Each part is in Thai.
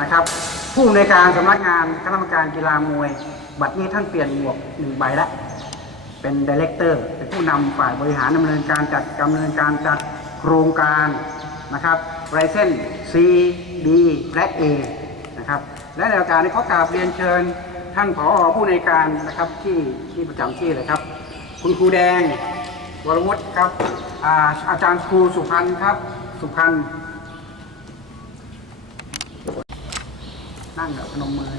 นะครับผู้อำนวยการสำนักงานคณะกรรมการกีฬามวย บัดนี้ท่านเปลี่ยนหมวกหนึ่งใบแล้วเป็นดีเลกเตอร์เป็นผู้นำฝ่ายบริหารดำเนินการจัดดำเนินการจัดโครงการนะครับไรเส้น C D และ A นะครับและในโอกาสนี้ขอกราบเรียนเชิญ ท่านผอผู้ในการนะครับที่ที่ประจำที่เลยครับ คุณครูแดงวรวุฒิครับอาอาจารย์ครูสุพันธ์ครับสุพันธ์ นั่งแบบพนมมือ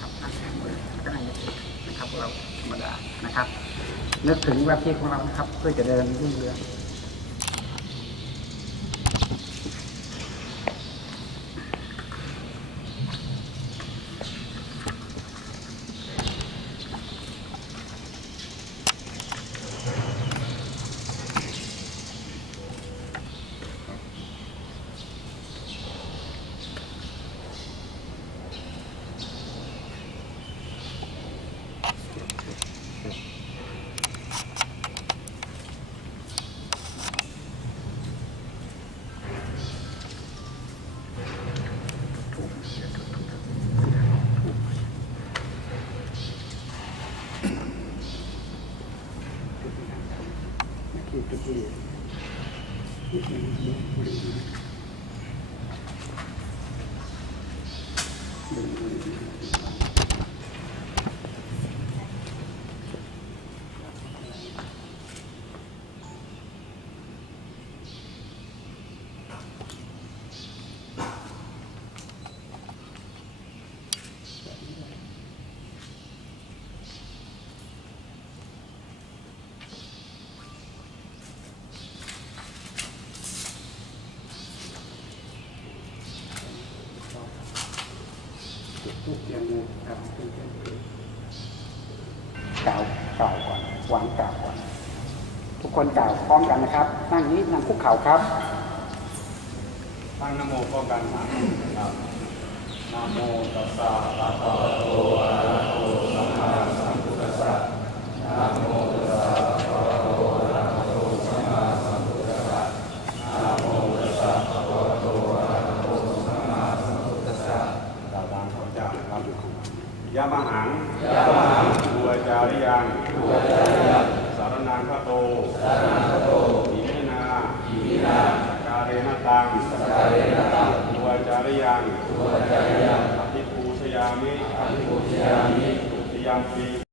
ครับตั้งขนมือก็นั่งอย่างนี้นะครับเราธรรมดานะครับนึกถึงว่าที่ของเรานะครับ เพื่อจะเดินรุ่งเรือง ที่ ที่ที่ทุกเทียนมูครับทุกเทียนมูกล่าวกล่าวก่อนวางกล่าวก่อน ทุกคนกล่าวพร้อมกันนะครับ นั่งนี้นั่งคุกเข่าครับตั้งนะโมป้องกันมาครับนะโมตัสสะภะคะวะโตอะระหะโตสัมมาสัมพุทธัสสะนะโมตัสสะภะคะวะโตอะระหะโตสัมมาสัมพุทธัสสะนะโมตัสสะภะคะวะโตอะระหะโตสัมมาสัมพุทธัสสะกล่าวตามข้าพเจ้าครับ ยะมหังยะมหังบัวจาริยังบัวจาริยังสารนังพระโตสารนังพระโตอิมินาอิมินาสกการเณตังสกการเณตังบัวจาริยังบัวจาริยังอภิปูชยามิอภิปูชยามิตุติยมปี